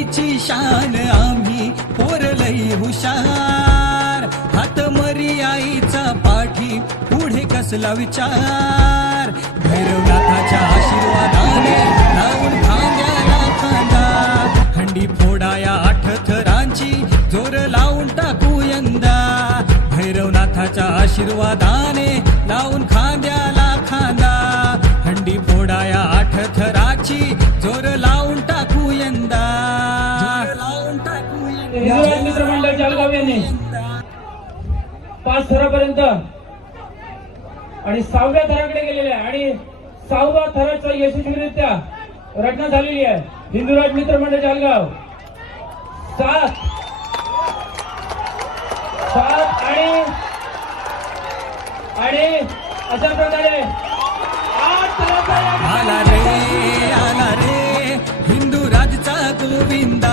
आईची शान आम्ही पोरलई हुशार. हात मरी आईचा पाठी पुढे कसला विचार? भैरवनाथाच्या आशीर्वादाने लावून खांद्याला खांदा हंडी फोडाया आठ थरांची जोर लावून टाकू यंदा. भैरवनाथाच्या आशीर्वादाने लावून खांद्याला खांदा हंडी फोडाया आठ थर हिंदुराज मित्र मंडळ जळगाव यांनी पाच थरापर्यंत आणि सहाव्या थराकडे गेलेले आहे. आणि सहाव्या थराचा यशस्वीरित्या रचना झालेली आहे. हिंदुराज मित्र मंडळ जळगाव. सात. सात आणि आणि अशा प्रकारे आठ आला रे आला रे हिंदू राजचा गोविंदा.